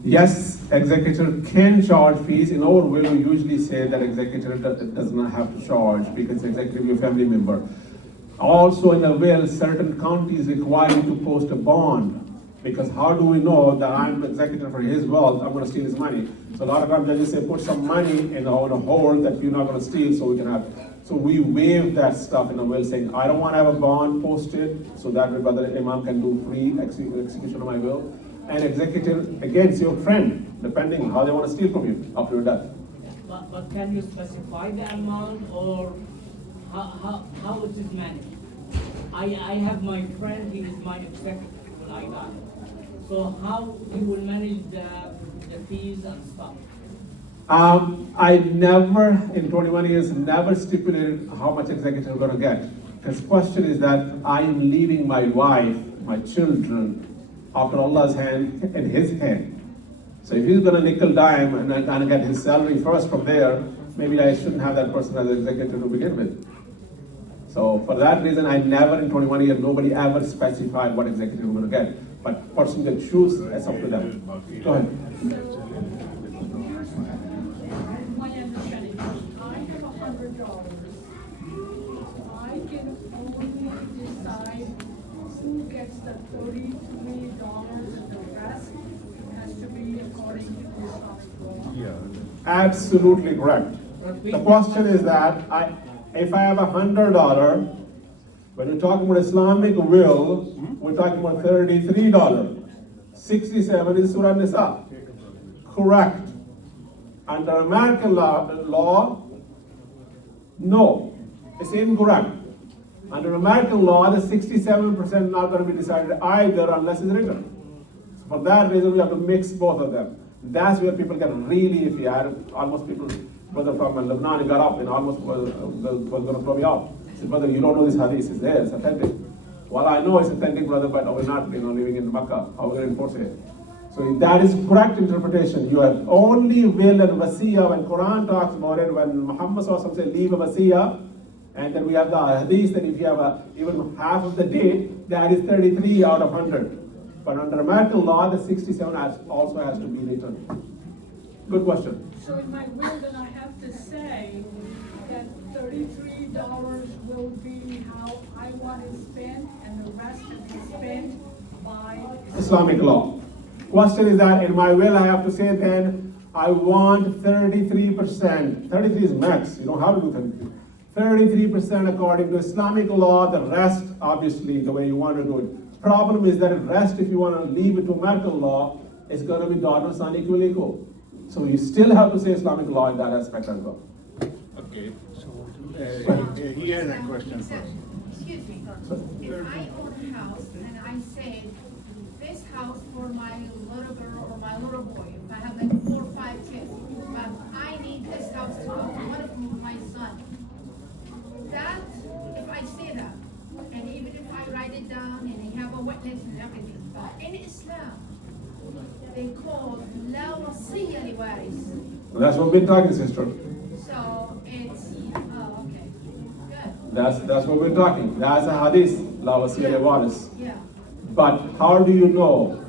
Yes, executor can charge fees. In our will, we usually say that executor does not have to charge because executor is your family member. Also in a will, certain counties require you to post a bond, because how do we know that I'm executor for his wealth, I'm gonna steal his money? So a lot of times judges say, put some money in a hold that you're not gonna steal, so we can have, so we waive that stuff in a will saying, I don't wanna have a bond posted, so that way brother Imam can do free execution of my will. And executor, again, it's your friend, depending on how they wanna steal from you after your death. But can you specify the amount, or how it is managed? I have my friend, he is my executor when I die. So how you will manage the fees and stuff? I never, in 21 years, never stipulated how much executor I'm gonna get. Because question is that I am leaving my wife, my children, after Allah's hand, in his hand. So if he's gonna nickel dime and I'm gonna get his salary first from there, maybe I shouldn't have that person as executor to begin with. So for that reason, I never in 21 years, nobody ever specified what executor I'm gonna get. But person that choose, that's up to them. Go ahead. My understanding, I have $100. I can only decide who gets the $33 and the rest has to be according to Islamic law. Absolutely correct. The question is that if I have $100, when we're talking about Islamic will, we're talking about $33. 67 is Surah Nisa. Correct. Under American law, no, it's incorrect. Under American law, the 67% is not going to be decided either unless it's written. So for that reason, we have to mix both of them. That's where people get really iffy. I had almost people, brother from Lebanon, he got up and almost was going to throw me off. He said, brother, you don't know this hadith. It's there, it's authentic. Well, I know it's authentic, brother, but we're not living in Makkah. How are we going to enforce it? So that is correct interpretation. You have only will and wasiyah when Quran talks about it, when Muhammad said leave a wasiyah, and then we have the hadith that if you have even half of the date, that is 33 out of 100. But under American law, the 67 also has to be written. Good question. So in my will, then I have to say that $33 will be how I want it spent, and the rest to be spent by Islamic law. Question is that in my will, I have to say then, I want 33%. 33 is max, you don't have to do 33. 33% according to Islamic law, the rest, obviously, the way you want to do it. Problem is that the rest, if you want to leave it to American law, it's going to be daughter, son, equal. So you still have to say Islamic law in that aspect as well. Okay, he has a question first. Excuse me, if I own a house and I said, this house for my little girl or my little boy, if I have like 4 or 5 kids, but I need this house to go to one of my son. That, if I say that, and even if I write it down and I have a witness and everything, in Islam, they call la wasiyya li waris. That's what we've been talking, sister. That's what we're talking. That's a hadith, la wasiya waris. Yeah. But how do you know?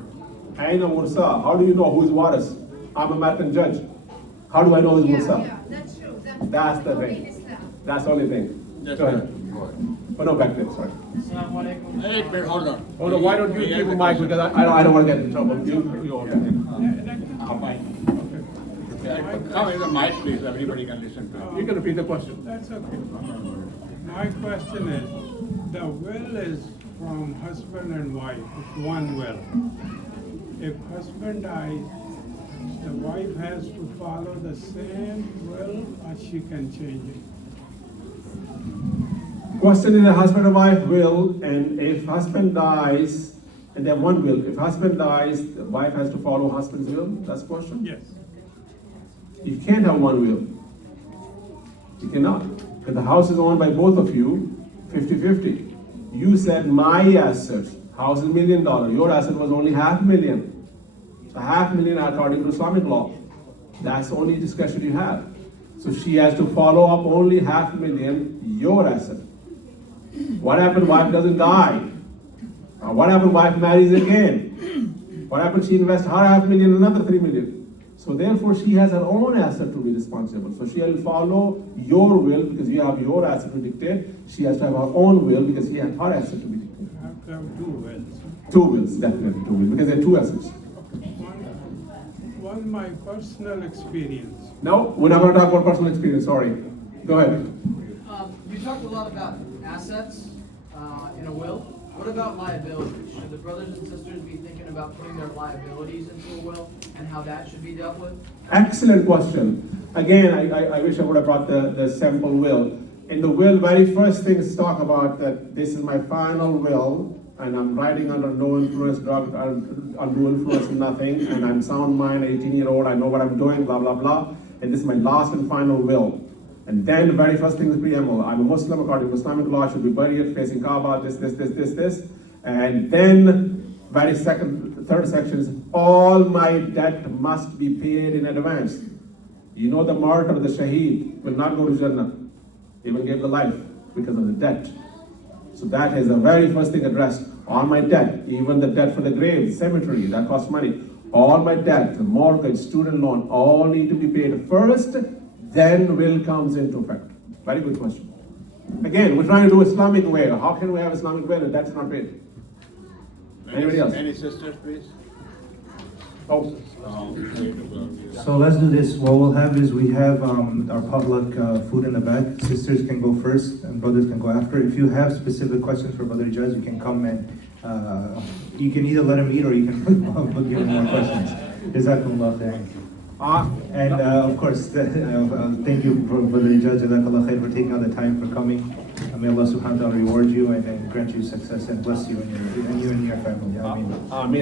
Aina Mursa, how do you know who's waris? I'm a American judge. How do I know who's Yeah, Mursa? yeah, that's true. That's the only thing. in Islam. That's the only thing. Yes, Go ahead. Go ahead. Oh no, back there, sorry. Hey, wait, hold on. Oh no, why don't you keep a mic, because I don't want to get in trouble. You all can. Come in the mic, please, everybody can listen to You it. can repeat the question. That's okay. My question is, the will is from husband and wife, it's one will. If husband dies, the wife has to follow the same will or she can change it? Question is a husband and wife will, and if husband dies, and they have one will, if husband dies, the wife has to follow husband's will? That's the question? Yes. You can't have one will. You cannot. Because the house is owned by both of you, 50-50. You said my asset, house is $1 million. Your asset was only $500,000. So $500,000 according to Islamic law. That's the only discussion you have. So she has to follow up only $500,000 your asset. What happened? Wife doesn't die. What happened? Wife marries again. What happened? She invests her $500,000, another $3 million. So therefore, she has her own asset to be responsible. So she will follow your will because you have your asset to dictate. She has to have her own will because she has her asset to be dictated. You have to have two wills. Two wills, definitely two wills, because they're two assets. One my personal experience. No, we're not going to talk about personal experience. Sorry. Go ahead. You talked a lot about assets in a will. What about liabilities? Should the brothers and sisters be thinking about putting their liabilities into a will and how that should be dealt with? Excellent question. Again, I wish I would have brought the sample will. In the will, very first things talk about that this is my final will, and I'm writing under no influence, drug, undue influence, nothing, and I'm sound mind, 18-year-old, I know what I'm doing, blah, blah, blah, and this is my last and final will. And then the very first thing is preamble. I'm a Muslim, according to Islamic law, I should be buried facing Kaaba, this. And then third section is all my debt must be paid in advance. You know the martyr, the shaheed, will not go to Jannah. He even gave the life because of the debt. So that is the very first thing addressed. All my debt, even the debt for the grave, the cemetery, that costs money. All my debt, the mortgage, student loan, all need to be paid first, then will comes into effect. Very good question. Again, we're trying to do Islamic way. How can we have Islamic way and that's not paid? Anybody else? Any sisters, please? Oh. So let's do this. What we'll have is we have our potluck food in the back. Sisters can go first and brothers can go after. If you have specific questions for Brother Ejaz, you can come and you can either let him eat or you can give him more questions. Jazakumullah khair. And of course, thank you Brother Ejaz, Jazakallah khair, for taking out the time for coming. May Allah subhanahu wa ta'ala reward you and grant you success and bless you and your family. Ameen.